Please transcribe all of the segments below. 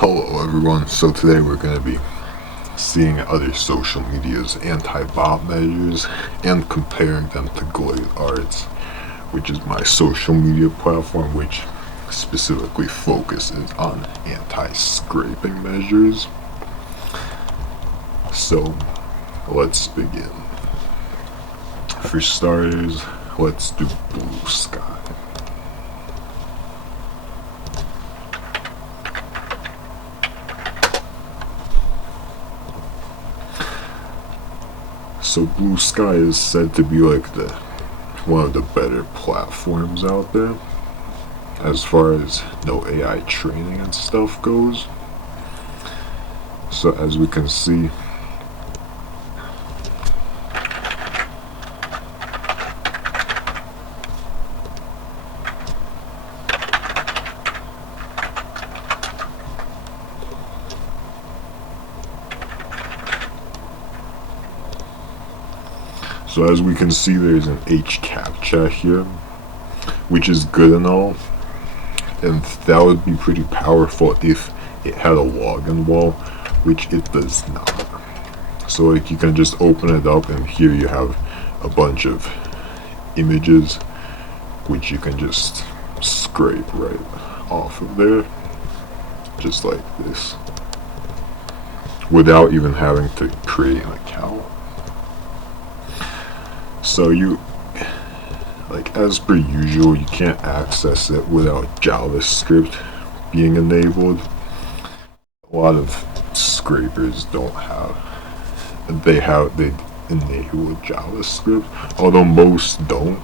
Hello everyone, so today we're going to be seeing other social media's anti-bot measures and comparing them to Glade Art, which is my social media platform which specifically focuses on anti-scraping measures. So let's begin. For starters, let's do Blue Sky. So Blue Sky is said to be like one of the better platforms out there as far as no AI training and stuff goes. So as we can see, there's an H captcha here, which is good and all, and that would be pretty powerful if it had a login wall, which it does not. So like you can just open it up and here you have a bunch of images which you can just scrape right off of there, just like this, without even having to create an account. So you, like as per usual, you can't access it without JavaScript being enabled. A lot of scrapers don't have, they enable JavaScript, although most don't.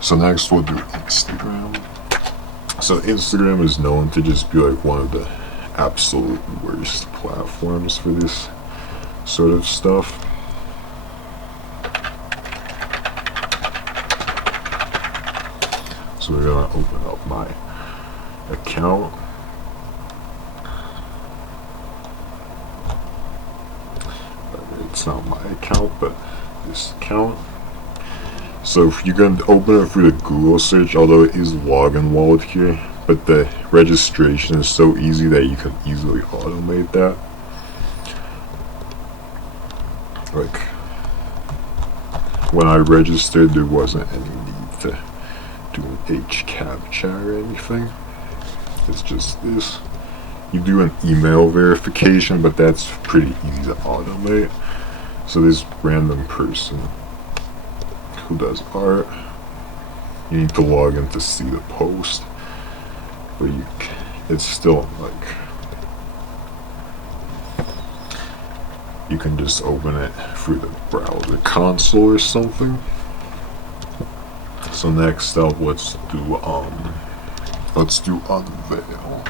So next we'll do Instagram. So Instagram is known to just be like one of the absolute worst platforms for this sort of stuff. So we're gonna open up my account. It's not my account, but this account. So if you can open it through the Google search, although it is login walled here, but the registration is so easy that you can easily automate that. Like when I registered, there wasn't any need to do an H captcha or anything. It's just this. You do an email verification, but that's pretty easy to automate. So this random person who does art, you need to log in to see the post, but it's still like you can just open it through the browser console or something. So next up, let's do Unveil.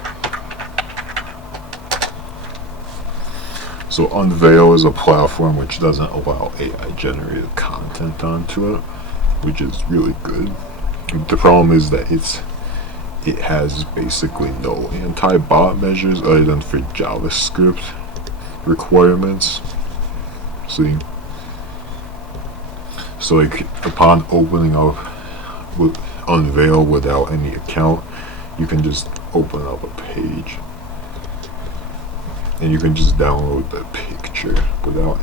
So Unveil is a platform which doesn't allow AI generated content onto it, which is really good. The problem is that it has basically no anti-bot measures other than for JavaScript requirements. So like upon opening up with Unveil without any account, you can just open up a page and you can just download the picture without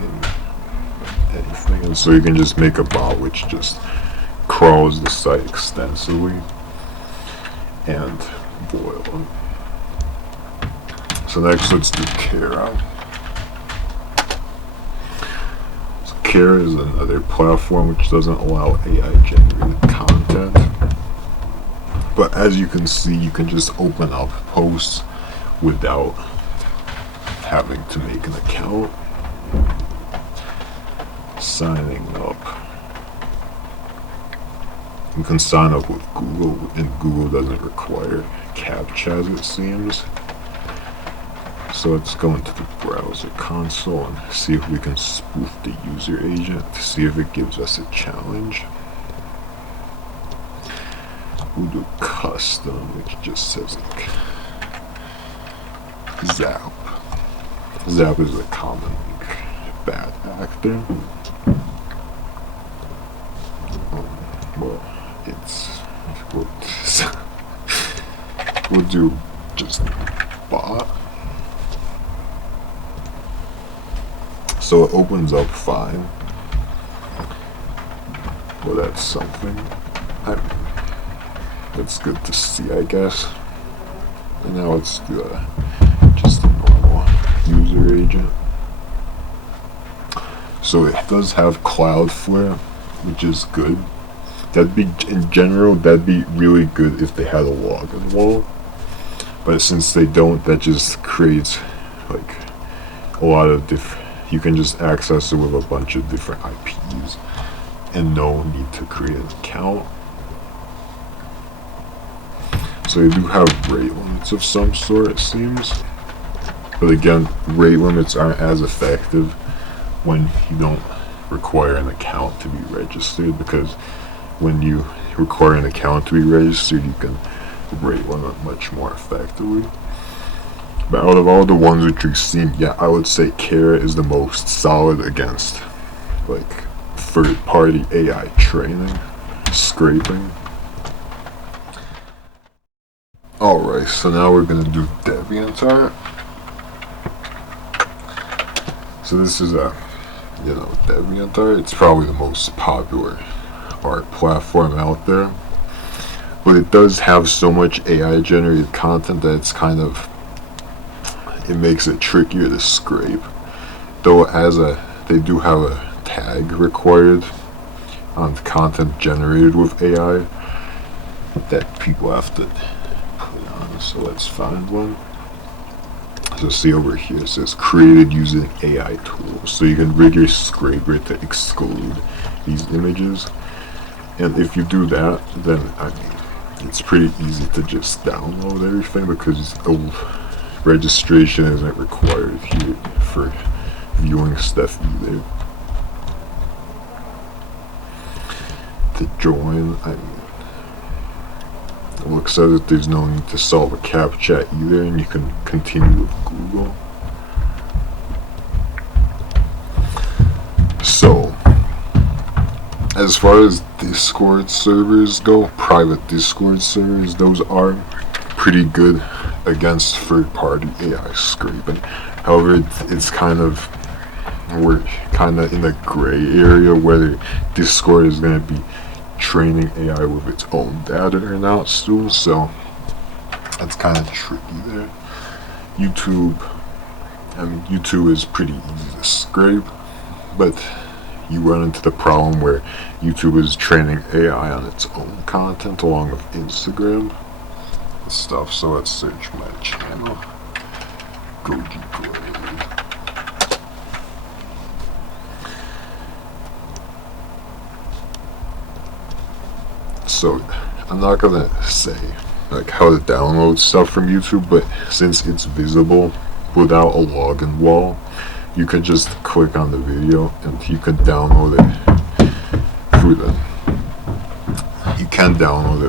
anything, and so you can just make a bot which just crawls the site extensively and boil them. So next let's do Kara. So Kara is another platform which doesn't allow AI generated content, but as you can see, you can just open up posts without having to make an account. Signing up. You can sign up with Google, and Google doesn't require CAPTCHAs, it seems. So let's go into the browser console and see if we can spoof the user agent to see if it gives us a challenge. We'll do custom, which just says like Zap. Zap is a common bad actor. Well, we'll do just bot. So it opens up fine. Well, that's something. That's good to see, I guess. And now let's do just a normal user agent. So it does have Cloudflare, which is good. That'd be, in general, that'd be really good if they had a login wall. But since they don't, that just creates like a lot of different. You can just access it with a bunch of different IPs, and no need to create an account. So they do have rate limits of some sort, it seems. But again, rate limits aren't as effective when you don't require an account to be registered, because when you require an account to be registered, you can rate limit much more effectively. But out of all the ones which we've seen, yeah, I would say Kara is the most solid against like third-party AI training, scraping. Alright, so now we're gonna do DeviantArt. So this is DeviantArt. It's probably the most popular art platform out there. But it does have so much AI generated content that it's kind of, it makes it trickier to scrape. Though they do have a tag required on content generated with AI that people have to put on. So let's find one. So see over here, it says created using AI tools. So you can rig your scraper to exclude these images. And if you do that, then it's pretty easy to just download everything, because registration isn't required here for viewing stuff either. To join, it looks as if there's no need to solve a CAPTCHA either, and you can continue with Google. So, as far as Discord servers go, private Discord servers, those are pretty good against third-party AI scraping. However, it's kind of, we're kind of in a gray area whether Discord is going to be training AI with its own data or not still, so that's kind of tricky there. YouTube is pretty easy to scrape, but you run into the problem where YouTube is training AI on its own content along with Instagram and stuff. So let's search my channel, Goji Glade. So I'm not gonna say like how to download stuff from YouTube, but since it's visible without a login wall, you can just click on the video and you can download it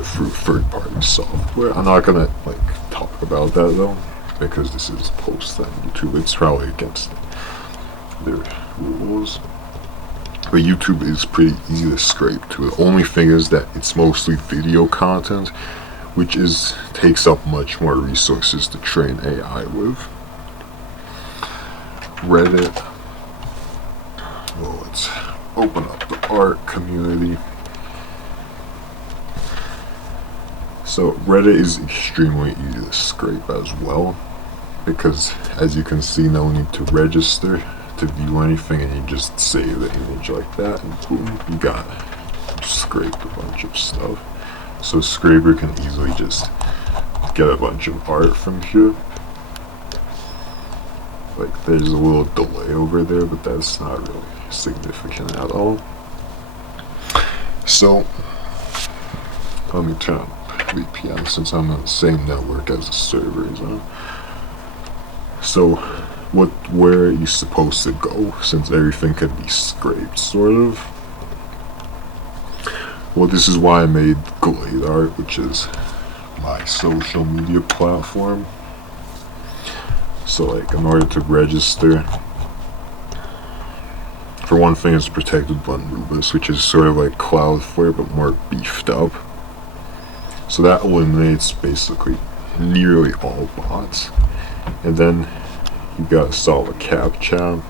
through third-party software. I'm not gonna like talk about that though, because this is posted on YouTube. It's probably against their rules. But YouTube is pretty easy to scrape to. The only thing is that it's mostly video content, which takes up much more resources to train AI with. Reddit. Well, let's open up the art community. So Reddit is extremely easy to scrape as well, because as you can see, no need to register to view anything, and you just save the image like that, and boom, you got scraped a bunch of stuff. So Scraper can easily just get a bunch of art from here. Like there's a little delay over there, but that's not really significant at all. So let me turn on VPN since I'm on the same network as the server is on. So where are you supposed to go since everything can be scraped, sort of? Well, this is why I made Glade Art, which is my social media platform. So like in order to register, for one thing, it's protected by Anubis, which is sort of like Cloudflare but more beefed up. So that eliminates basically nearly all bots. And then you gotta solve a CAPTCHA.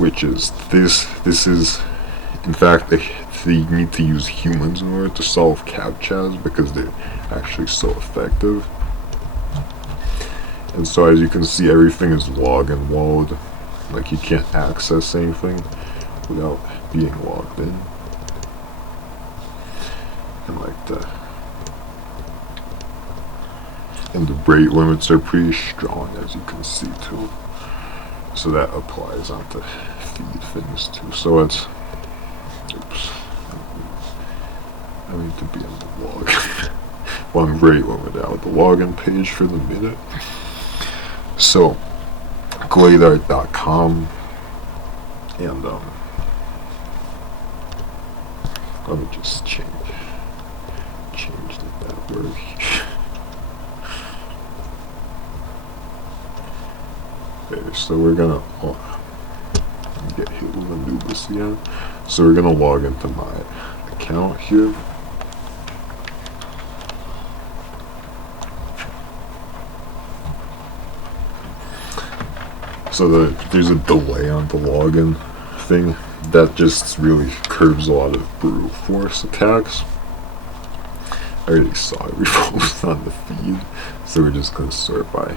which is this. This is, in fact, you need to use humans in order to solve captchas because they're actually so effective. And so as you can see, everything is log and walled. Like you can't access anything without being logged in. And like and the rate limits are pretty strong, as you can see too. So that applies onto feed things too. So it's, oops, I need to be on the log. Well, I'm rate limit out the login page for the minute. So gladeart.com, and let me just change the network. Okay, so we're gonna get hit with Anubis again. So we're gonna log into my account here. So there's a delay on the login thing that just really curbs a lot of brute force attacks. I already saw it reposted on the feed, so we're just gonna sort by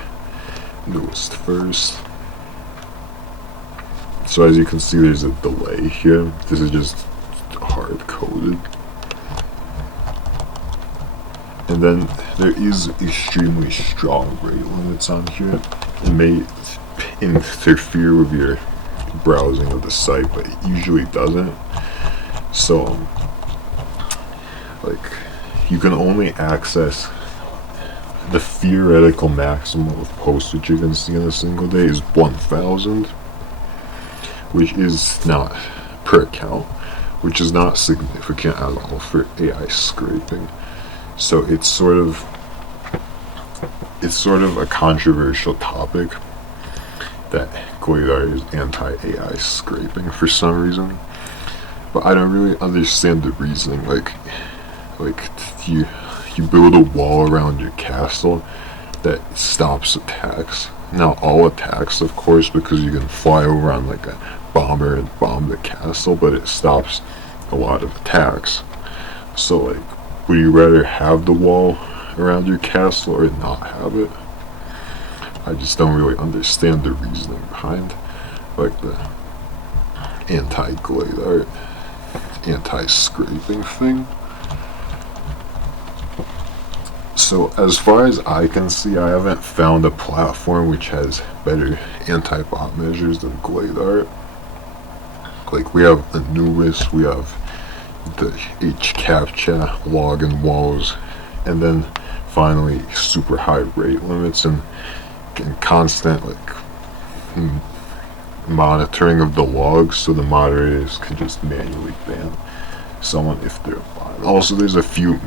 newest first. So as you can see, there's a delay here. This is just hard coded. And then there is extremely strong rate limits on here. It may interfere with your browsing of the site, but it usually doesn't. So like you can only access the theoretical maximum of postage you can see in a single day is 1,000, which is not per account, which is not significant at all for AI scraping. So it's sort of a controversial topic that Glade Art is anti-AI scraping for some reason, but I don't really understand the reasoning. Like you build a wall around your castle that stops attacks. Not all attacks, of course, because you can fly over on like a bomber and bomb the castle, but it stops a lot of attacks. So like, would you rather have the wall around your castle or not have it? I just don't really understand the reasoning behind like the anti-Glade Art, anti-scraping thing. So as far as I can see, I haven't found a platform which has better anti-bot measures than Glade Art. Like we have Anubis, we have the HCAPTCHA, login walls, and then finally super high rate limits and constant like monitoring of the logs, so the moderators can just manually ban someone if they're a bot. Also, there's a few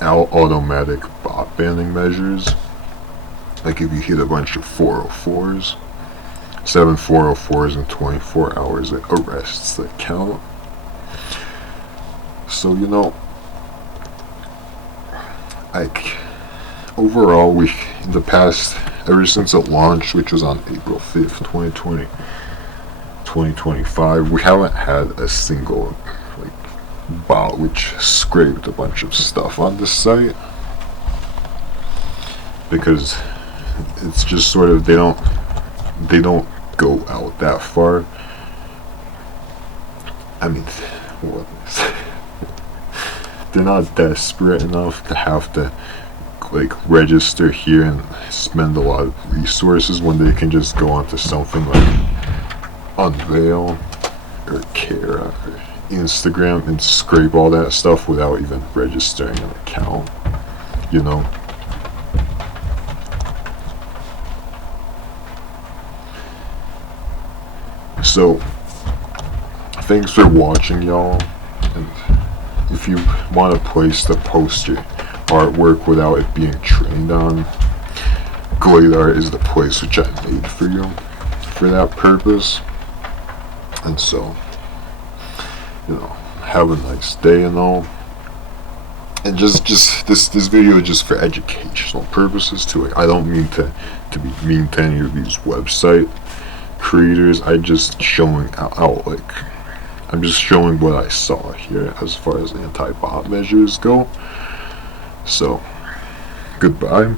automatic bot banning measures, like if you hit a bunch of 404s, 7 404s in 24 hours, it arrests the account. So you know, like overall, we in the past, ever since it launched, which was on April 5th 2025, we haven't had a single like bot which scraped a bunch of stuff on the site, because it's just sort of they don't go out that far. I mean, what they're not desperate enough to have to like register here and spend a lot of resources when they can just go onto something like Unveil or Kara or Instagram and scrape all that stuff without even registering an account, you know. So thanks for watching, y'all, and if you want a place to post your artwork without it being trained on, Glade Art is the place which I made for you for that purpose. And so, you know, have a nice day and all. And just this video is just for educational purposes too. Like, I don't mean to be mean to any of these websites, creators. I just showing out like I'm just showing what I saw here as far as anti-bot measures go. So goodbye.